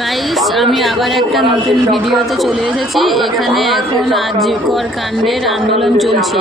Guys, আমি আবার একটা নতুন ভিডিওতে চলে এসেছি। এখানে এখন আরজিকর কাণ্ডের আন্দোলন চলছে।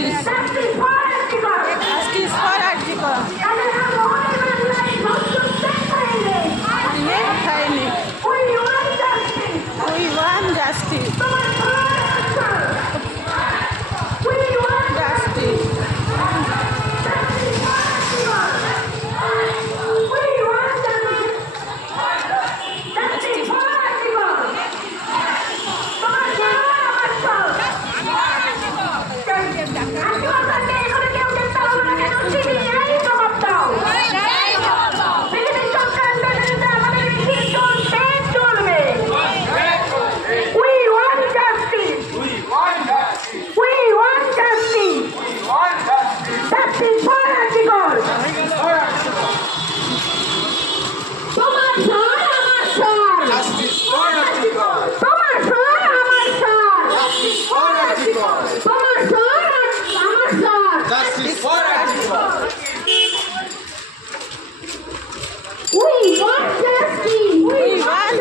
Justice justice for RG Kar We want justice.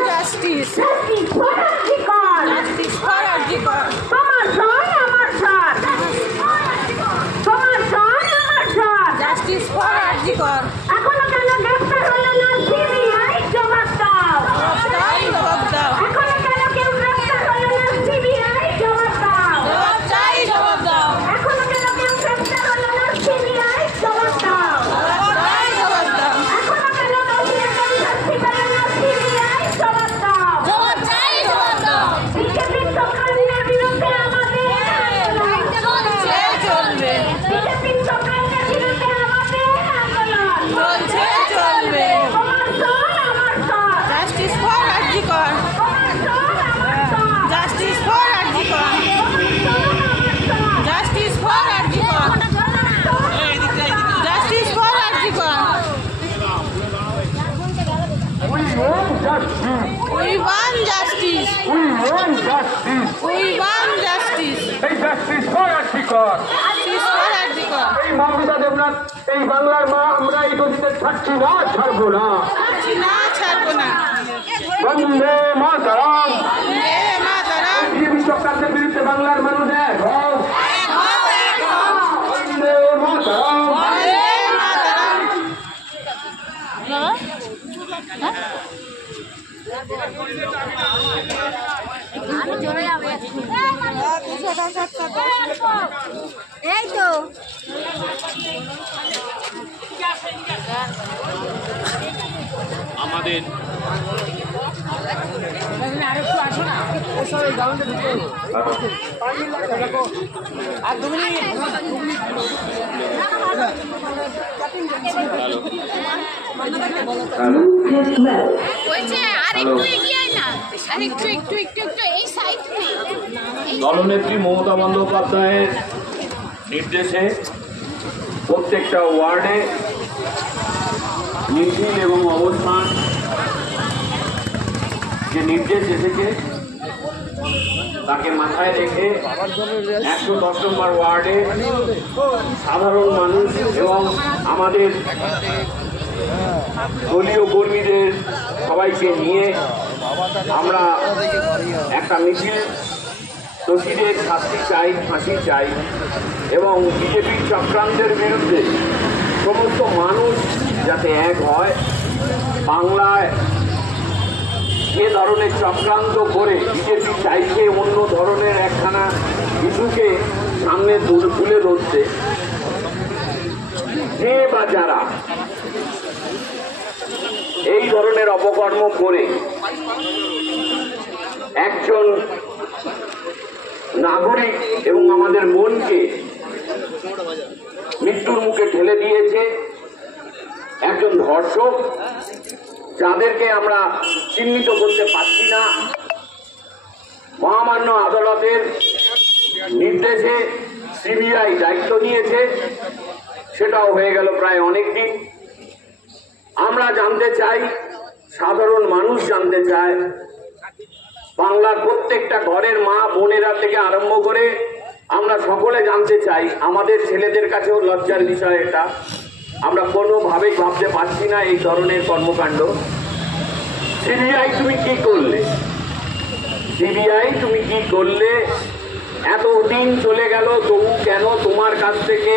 Justice. এখনো কেন গ্রেফতার হলো না সিবিআই জবাব দাও জবাব দাও এখনো কেন কেউ গ্রেফতার হলো না সিবিআই জবাব দাও জবাব দাও এখনো কেন কেউ গ্রেফতার হলো না সিবিআই জবাব দাও জবাব দাও এখনো কেন দোষীদের শাস্তি পেল না সিবিআই জবাব দাও জবাব দাও বিজেপির চক্রান্তের বিরুদ্ধে আমাদের চলবে বিজেপির চক্রান্তের বিরুদ্ধে We want justice. We want justice. We want justice. এই justice for RG Kar. Justice for Arjikar. এই মমতা দেবনাথ এই বাংলার মা আমরা এই দোষীদের ছাড়ছি না ছাড়বো না ছাড়বো না বন্দে মাতরম বন্দে মাতরম বিজেপি চক্রান্তের বিরুদ্ধে বাংলার মানুষ এক হও বন্দে মাতরম বন্দে মাতরম এই তো আমাদের দলনেত্রী মমতা বন্দ্যোপাধ্যায়ের নির্দেশে প্রত্যেকটা ওয়ার্ডে মিছিল এবং অবস্থান যে নির্দেশ এসেছে তাকে মাথায় রেখে 110 নম্বর ওয়ার্ডে সাধারণ মানুষ এবং আমাদের দলীয় কর্মীদের সবাইকে নিয়ে আমরা একটা মিছিল দোষীদের শাস্তি চাই, ফাঁসি চাই এবং বিজেপির চক্রান্তের বিরুদ্ধে সমস্ত মানুষ যাতে এক হয়। বাংলায় যে ধরনের চক্রান্ত করে বিজেপি চাইছে অন্য ধরনের একখানা ইস্যুকে সামনে তুলে ধরছে, যে বা যারা এই ধরনের অপকর্ম করে একজন নাগরিক এবং আমাদের বোনকে মৃত্যুর মুখে ঠেলে দিয়েছে, একজন ধর্ষক যাদেরকে আমরা চিহ্নিত করতে পারছি না, মহামান্য আদালতের নির্দেশে সিবিআই দায়িত্ব নিয়েছে, সেটাও হয়ে গেল প্রায় অনেক দিন। আমরা জানতে চাই, সাধারণ মানুষ জানতে চায়, বাংলার প্রত্যেকটা ঘরের মা বোনেরা থেকে আরম্ভ করে আমরা সকলে জানতে চাই। আমাদের ছেলেদের কাছেও লজ্জার বিষয় এটা, আমরা কোনোভাবেই ভাবতে পারছি না এই ধরনের কর্মকাণ্ড। সিবিআই তুমি কি করলে? সিবিআই তুমি কি করলে? এতদিন চলে গেল, তবু কেন তোমার কাছ থেকে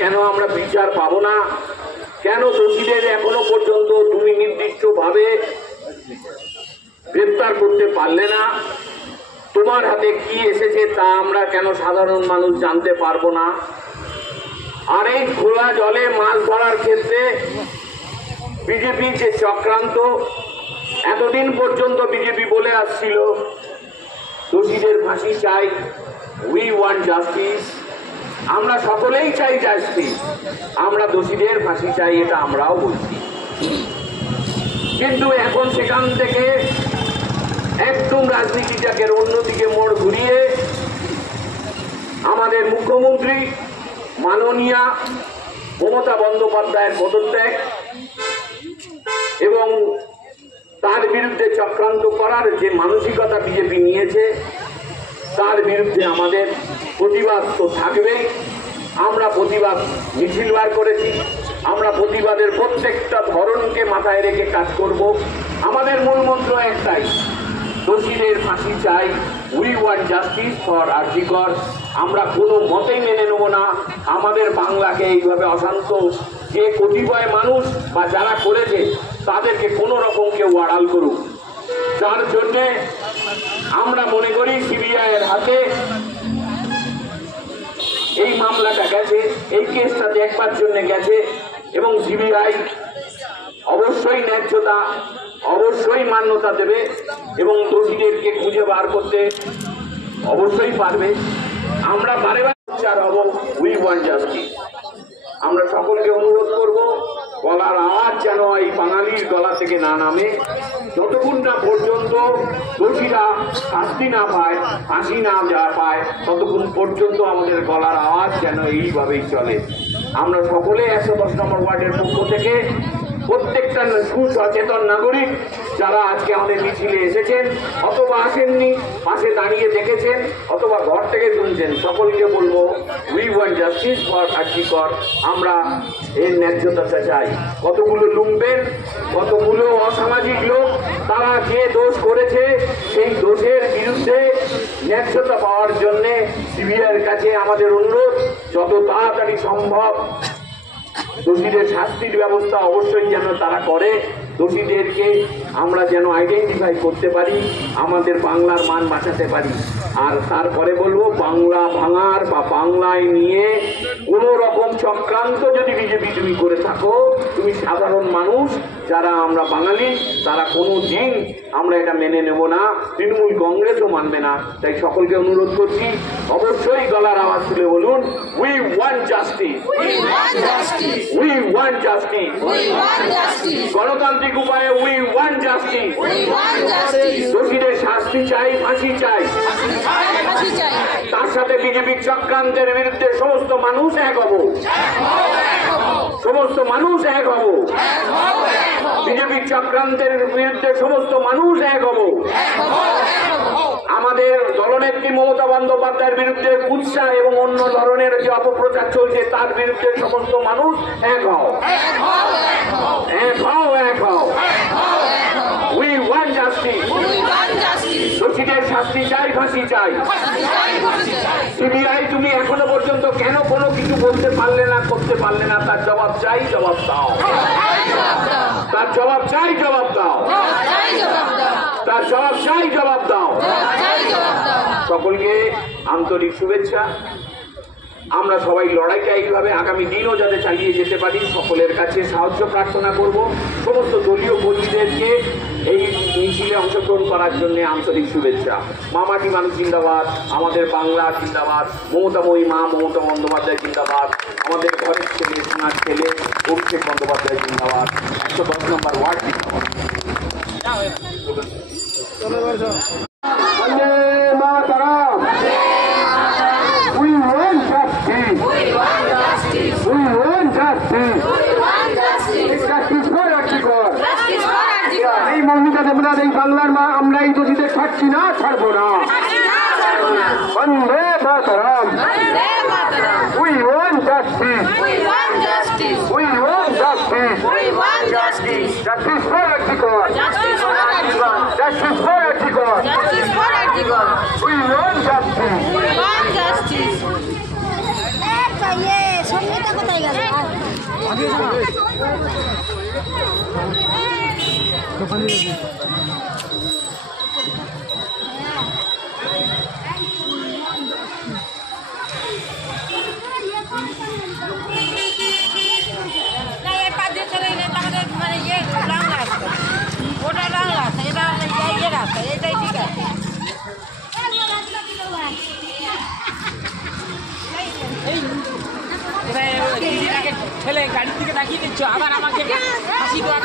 কেন আমরা বিচার পাবো না? কেন দোষীদের এখনো পর্যন্ত তুমি নির্দিষ্টভাবে গ্রেপ্তার করতে পারলে না? তোমার হাতে কি এসেছে তা আমরা কেন সাধারণ মানুষ জানতে পারবো না? আর এই খোলা জলে মাছ ধরার ক্ষেত্রে বিজেপি যে চক্রান্ত, এতদিন পর্যন্ত বিজেপি বলে আসছিল দোষীদের ফাঁসি চাই, উই ওয়ান্ট জাস্টিস, আমরা সকলেই চাই জাস্টিস, আমরা দোষীদের ফাঁসি চাই, এটা আমরাও বলছি। কিন্তু এখন সেখান থেকে একদম রাজনীতিটাকে অন্যদিকে মোড় ঘুরিয়ে আমাদের মুখ্যমন্ত্রী মাননীয়া মমতা বন্দ্যোপাধ্যায়ের পদত্যাগ এবং তার বিরুদ্ধে চক্রান্ত করার যে মানসিকতা বিজেপি নিয়েছে, তার বিরুদ্ধে আমাদের প্রতিবাদ তো থাকবেই। আমরা প্রতিবাদ মিছিল বার করেছি, আমরা প্রতিবাদের প্রত্যেকটা ধরনকে মাথায় রেখে কাজ করব। আমাদের মূল মন্ত্র একটাই, দোষীদের ফাঁসি চাই, উই ওয়ান্ট জাস্টিস ফর আর.জি. কর। আমরা কোনো মতেই মেনে নেব না আমাদের বাংলাকে এইভাবে অশান্ত যে কতিপয় মানুষ বা যারা করেছে তাদেরকে কোনো রকম কেউ আড়াল করুক। যার জন্যে আমরা মনে করি সিবিআই এর হাতে এই মামলাটা গেছে, এই কেসটা দেখবার জন্য গেছে এবং সিবিআই অবশ্যই ন্যায্যতা, অবশ্যই মান্যতা দেবে এবং দোষীদেরকে খুঁজে বার করতে অবশ্যই পারবে। আমরা বারে বারে হব, উই ওয়ান্ট জাস্টিস। আমরা সকলকে অনুরোধ করব, গলার আওয়াজ যেন এই বাঙালির গলা থেকে না নামে, যতক্ষণ না পর্যন্ত দোষীরা শাস্তি না পায়, ফাঁসি না পায়, ততক্ষণ পর্যন্ত আমাদের গলার আওয়াজ যেন এইভাবেই চলে। আমরা সকলে 110 নম্বর ওয়ার্ডের পক্ষ থেকে প্রত্যেকটা সুসচেতন নাগরিক যারা আজকে আমাদের মিছিলে এসেছেন অথবা আসেননি, পাশে দাঁড়িয়ে দেখেছেন অথবা ঘর থেকে শুনছেন, সকলকে বলবো উই ওয়ান্ট জাস্টিস ফর আর.জি. কর। আমরা এর ন্যায্যতা চাই। কতগুলো লুম্পেন, কতগুলো অসামাজিক লোক তারা যে দোষ করেছে সেই দোষের বিরুদ্ধে ন্যায্যতা পাওয়ার জন্যে সিবিআইয়ের কাছে আমাদের অনুরোধ, যত তাড়াতাড়ি সম্ভব দোষীদের শাস্তির ব্যবস্থা অবশ্যই যেন তারা করে, দোষীদেরকে আমরা যেন আইডেন্টিফাই করতে পারি, আমাদের বাংলার মান বাঁচাতে পারি। আর তারপরে বলবো, বাংলা ভাঙার বা বাংলায় নিয়ে কোনো রকম চক্রান্ত যদি বিজেপি তুমি করে থাকো, তুমি সাধারণ মানুষ যারা আমরা বাঙালি তারা কোনো দিন আমরা এটা মেনে নেব না, তৃণমূল কংগ্রেসও মানবে না। তাই সকলকে অনুরোধ করছি, অবশ্যই গলার আওয়াজ তুলে বলুন, we want justice, we want justice, গণতান্ত্রিক উপায়ে উই ওয়ান্ট জাস্টিস। দোষীদের শাস্তি চাই, ফাঁসি চাই। তার সাথে বিজেপির চক্রান্তের বিরুদ্ধে সমস্ত মানুষ এক হব, সমস্ত মানুষ এক হব, বিজেপির চক্রান্তের বিরুদ্ধে সমস্ত মানুষ এক হব। আমাদের দলনেত্রী মমতা বন্দ্যোপাধ্যায়ের বিরুদ্ধে কুৎসা এবং অন্য ধরনের যে অপপ্রচার চলছে তার বিরুদ্ধে সমস্ত মানুষ এক হও, এক হও, এক হও। We want justice. দোষীদের শাস্তি চাই, ফাঁসি চাই। সিবিআই তুমি এখনো পর্যন্ত কেন কোনো কিছু বলতে পারলে না, করতে পারলে না, তার জবাব চাই, জবাব দাও। তার জবাব চাই, জবাব দাও। তার জবাব চাই, জবাব দাও। সকলকে আন্তরিক শুভেচ্ছা। আমরা সবাই লড়াইটা এইভাবে আগামী দিনও যাতে চালিয়ে যেতে পারি সকলের কাছে সাহায্য প্রার্থনা করব। সমস্ত দলীয় কর্মীদেরকে এই মিছিলে অংশগ্রহণ করার জন্য আন্তরিক শুভেচ্ছা। মামাটি মানুষ জিন্দাবাদ, আমাদের বাংলা জিন্দাবাদ, মমতাময়ী মা মমতা বন্দ্যোপাধ্যায় জিন্দাবাদ, আমাদের ঘরের ছেলে সোনার ছেলে অভিষেক বন্দ্যোপাধ্যায় জিন্দাবাদ, 110 নম্বর ওয়ার্ড জিন্দাবাদ। এই মহিলা দেবনাথ, এই বাংলার মা, আমরা এই দোষীদের ছাড়ছি না, ছাড়বো না। বন্দে মাতরম। We want justice. We want justice. We want justice. We want justice. Justice for R.J. Kar. Justice for R.J. Kar. Justice for R.J. Kar. Justice for R.J. Kar. We want justice. want justice. Sangeeta কোথায় গেল? ছেলে গাড়ির দিকে তাকিয়ে দিচ্ছ আবার আমাকে হাসি দেওয়া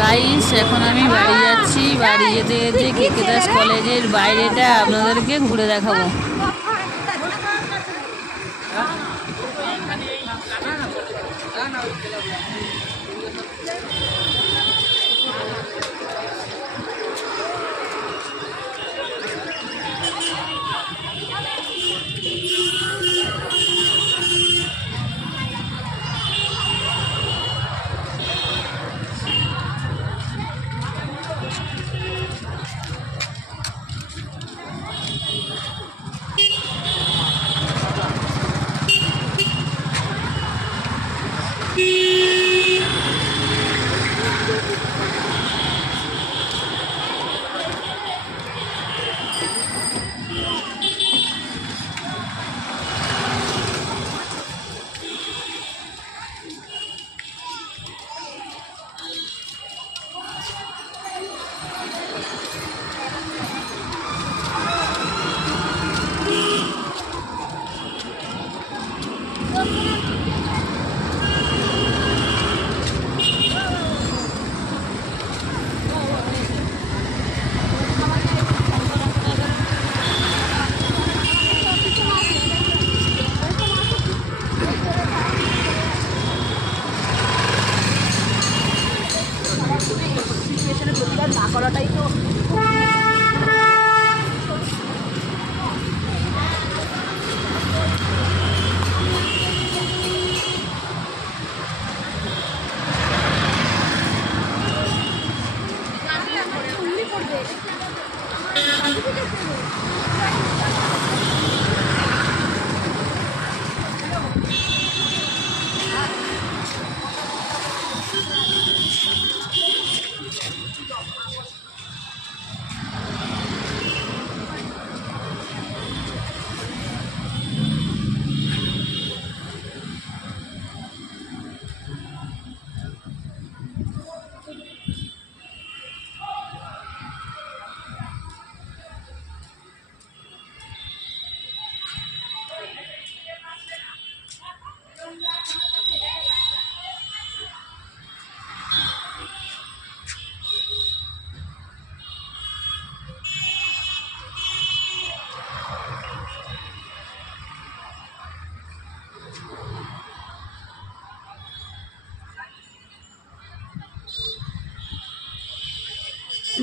গাইস এখন আমি বাড়ি যাচ্ছি। বাড়ি যেতে যেতে কেকে দাস কলেজের বাইরেটা আপনাদেরকে ঘুরে দেখাবো।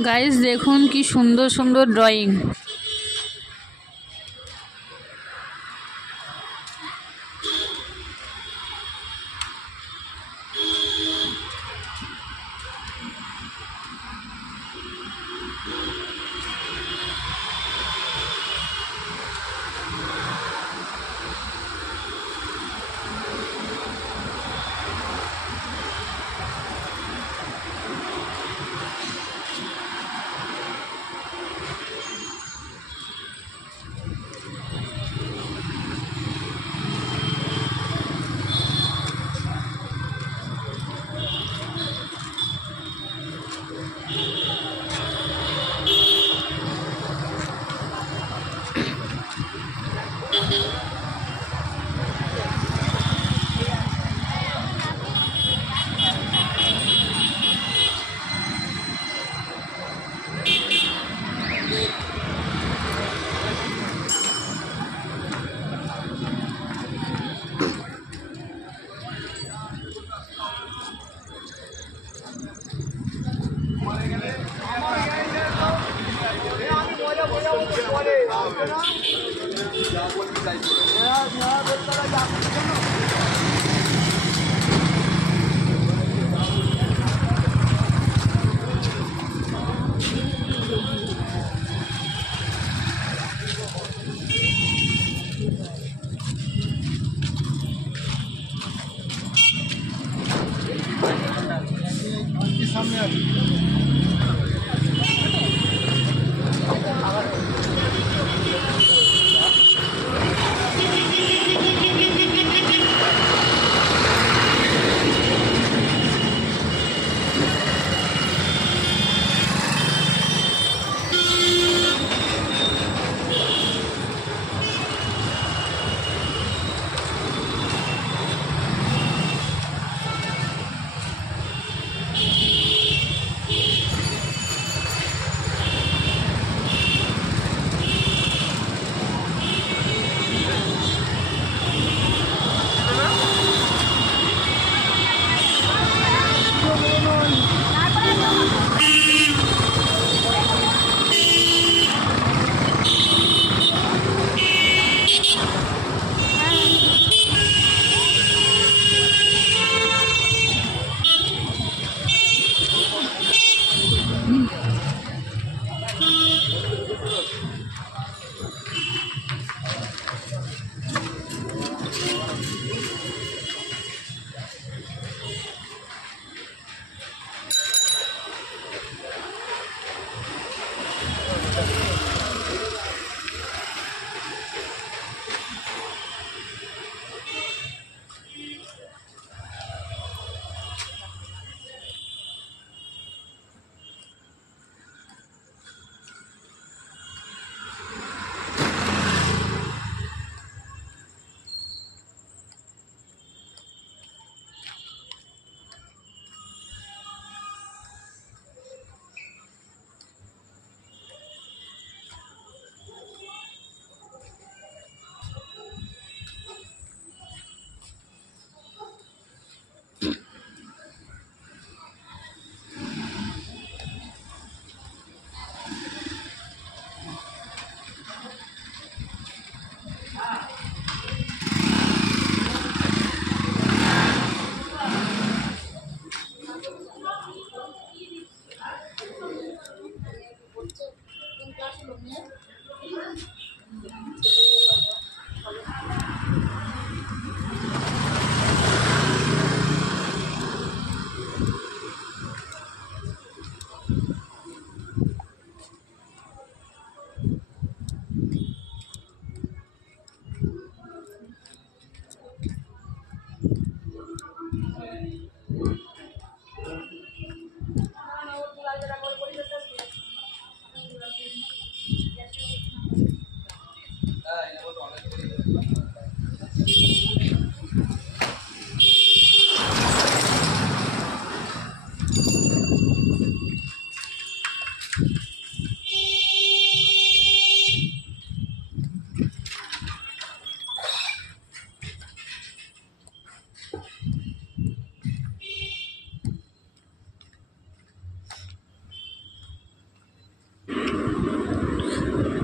গাইস দেখুন কি সুন্দর সুন্দর ড্রয়িং।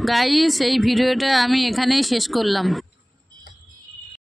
গাইস, এই ভিডিওটা আমি এখানেই শেষ করলাম।